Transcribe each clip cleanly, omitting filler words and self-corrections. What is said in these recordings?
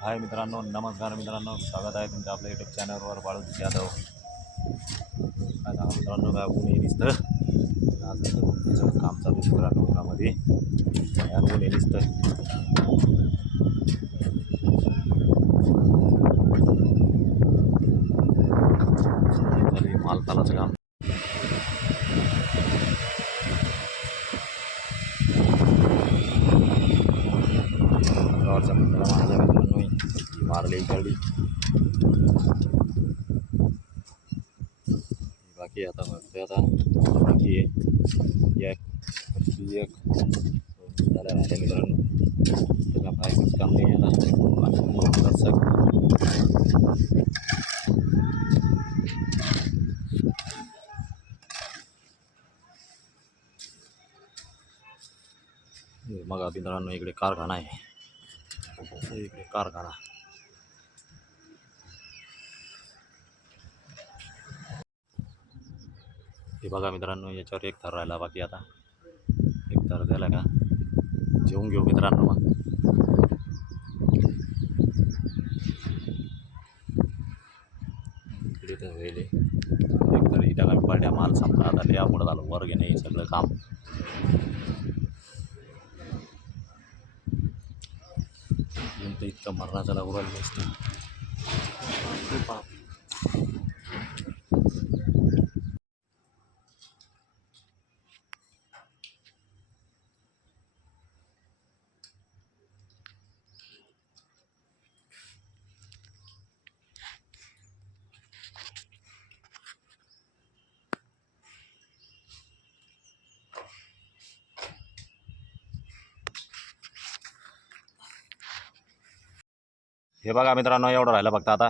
हाय मित्रांनो, नमस्कार मित्रांनो, स्वागत आहे तुमचं आपल्या यूट्यूब चॅनलवर बाळूजी जाधव. काय सांगा मित्रांनो, काय ऊन हे दिसतं आज त्याच्यावर काम चालू आहे मित्रांनो. उन्हामध्ये यार ऊन हे दिसतं. चालू आहे माल तालाचं काम. माझ्या मित्रांनो मारली गाडी बाकी आता बघतोय आता बाकी आहे एक झालं राहिलं मित्रांनो. तर काय काम नाही आता मग मित्रांनो इकडे कारखाना आहे. इकडे कारखाना हे बघा मित्रांनो, याच्यावर एक थर राहिला बाकी. आता एक थर द्यायला का जेवून घेऊ मित्रांनो. मग इकडे तर होईल एक तर इटा कमी पडल्या माल संपला आता यामुळं झालं वर घेणे सगळं काम. तर इतकं मरणाचं लागू नसतं. हे बघा मित्रांनो, एवढं राहिलं फक्त आता.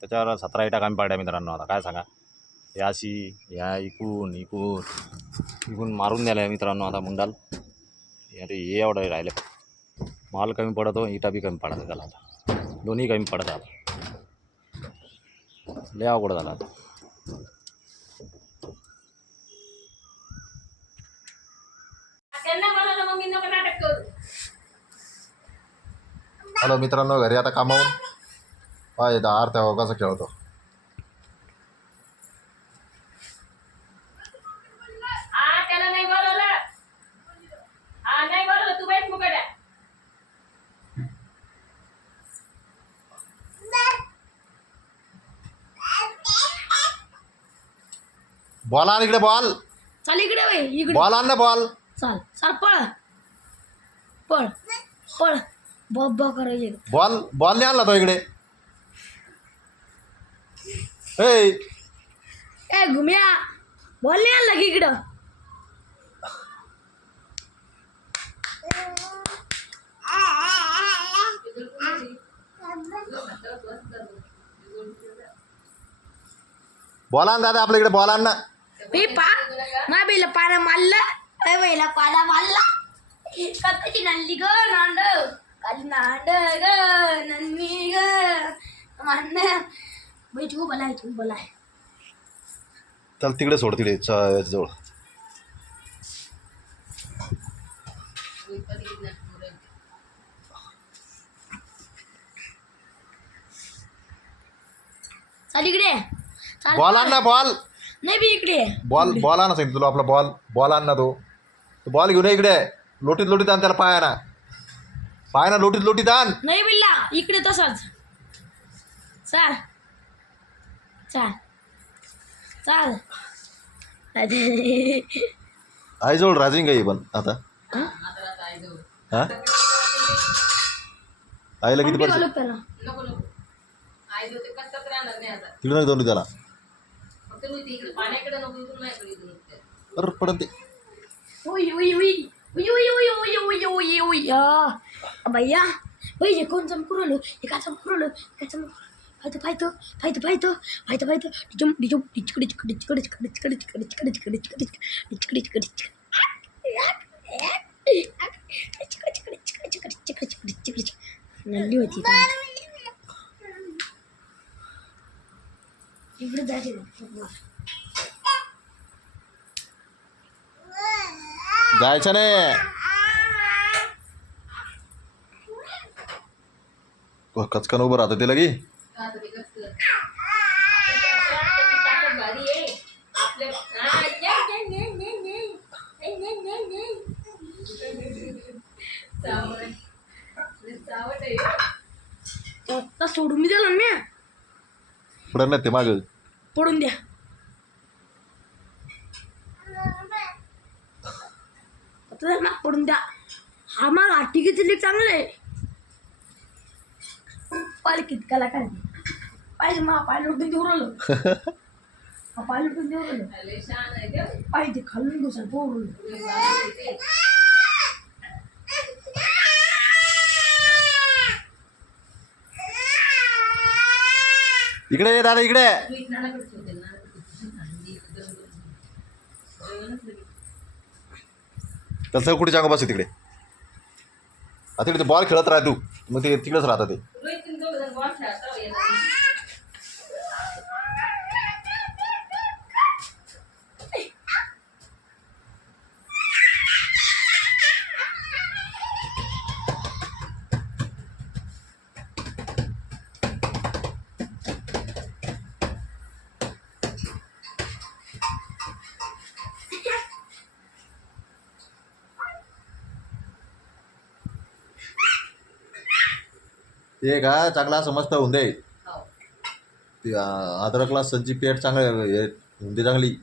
त्याच्यावर 17 इटा कमी पडल्या मित्रांनो. आता काय सांगा, हे अशी ह्या इकून इकून इकून मारून द्यायला आहे मित्रांनो आता मुंडाल. अरे हे एवढं राहिलं. माल कमी पडतो, इटा बी कमी पडत त्याला. आता दोन्ही कमी पडत आता. लय अवघड झाला आता. हॅलो मित्रांनो, घरी आता कामावून पाय दार तेव्हा कसं खेळतो. बॉल आण इकडे, बॉल चाल इकडे इकडे बॉल आण ना, बॉल. चाल चाल पळ पळ पळ बॉब करायचे. बॉल बॉल नाही आणला तो इकडे. ए ए घुम्या बॉल नाही आणला की इकडं. बॉल आण दादा, आपल्या इकडे बॉल आण ना. मा बेला पाना मारलं बैला पाना मारला कथची नल्ली ग नांड काली नांड ग नन्नी ग मांड बाई तू बोलाय चल तिकडे सोड, तिकडे जवळ. चाल इकडे बॉल आण ना, बॉल. नाही बी इकडे बॉल बॉल आणा सांगितलं तुला. आपला बॉल बॉल आण ना. तो बॉल घेऊन ये इकडे. लोटीत लोटीत आण त्याला. पाय ना लोटीत लोटीत आण. नाही बिल्ला इकडे तसाच. चाल चाल चाल आईजवळ राजिंग काही पण आता. हा आईला किती पडते तिकडे दोन त्याला. अरे पडत ते. भैया भैया कोण चमकुरलो हे काय चमकुरलो काय चमक फायतो फायतो फायतो फायतो फायतो फायतो डिचम डिचम डिचकडी चिकडी चिकडी चिकडी चिकडी चिकडी चिकडी चिकडी चिकडी चिकडी चिकडी चिकडी नल्ली होती इकडे जायचे. जायचं नाही. कचकन उभं राहतं ते लगी. आता सोडून मी दिला मी पुढं नाही ते मागं. पडून द्या. आता माग पडून द्या. हा माग हा किती चांगलं आहे. पाय कितकाला काय पाहिजे मा पाय लुटून देऊ राहिलो. हा पाय लुटून देऊ राहिलो. पाहिजे खालून घुसा पोरून. इकडे ये दादा इकडे. तसं कुठे चांगलं बस तिकडे. आता तिकडे बॉल खेळत राह तू मग ते तिकडेच राहतं ते. ते का चांगला समजता होऊन दे. ते अद्रकला सज्जी पेट चांगलं होऊन दे चांगली.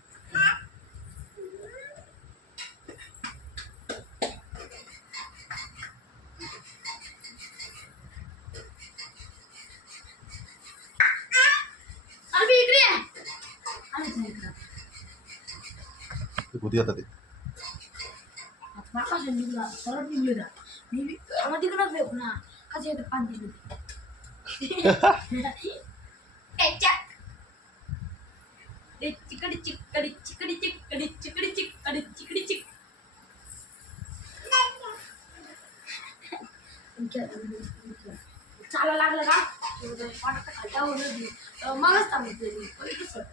कुठे येतात ते चिकडी चिकडी चिकडी चिकडी चिकडी चिकडी चिकडी चिक चाला लागलं का खालता मगच थांबलं.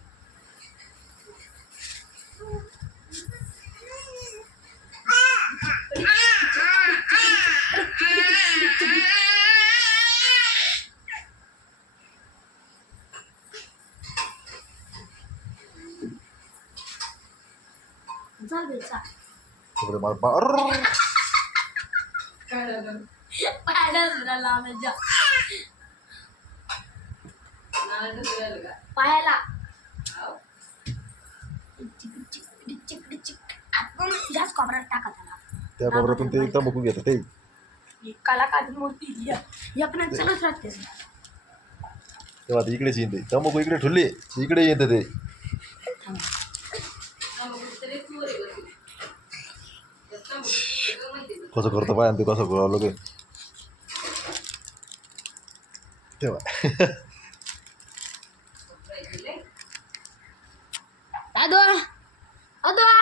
पायाला जास्त कपड्यात टाका त्याला. त्या कबरातून ते तंबाखू घेतात ते. कलाकार मूर्ती एकण्यात चालूच राहते. तेव्हा ते इकडेच येते तंबाखू इकडे ठुले इकडे येतं ते. कसं करतं पाय ते कसं कळवलं ते तेव्हा. अदवा अदवा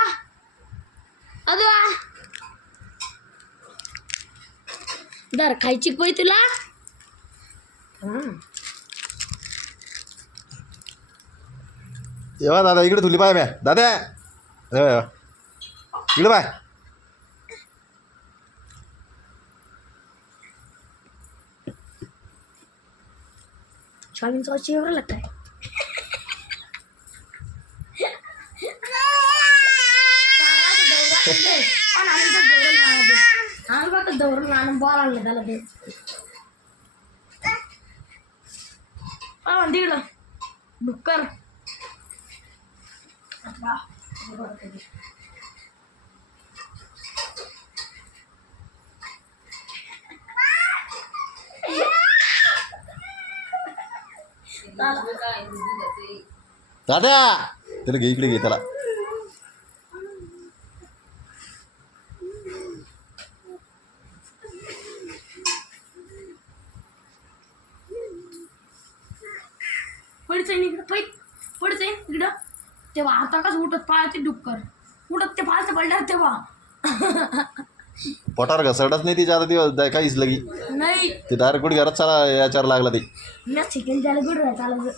अदवा दर खायची पोय तुला. तेव्हा दादा इकडे ठुली पाय म्या दादा इकडे पाय. स्वामींचा चेहरा लागताय. दौरून आणून बॉल आणलं त्याला ते तिकडं डुक्कर. दादा त्याला घे इकडे घे त्याला. पडचं इकडं पडचं इकडं. तेव्हा आता कसं उठत पाळते डुक्कर उठत ते पाळतं पडल्यावर तेव्हा पोटावर घसरडच नाही तिच्या आता दिवस काहीच लगी नाही. ते डायरेक्ट कुठे घरात चला याच्यावर लागला ते. मी चिकन त्याला कुठं चालत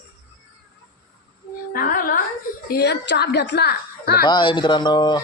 एक चाप घेतला. बाय मित्रांनो.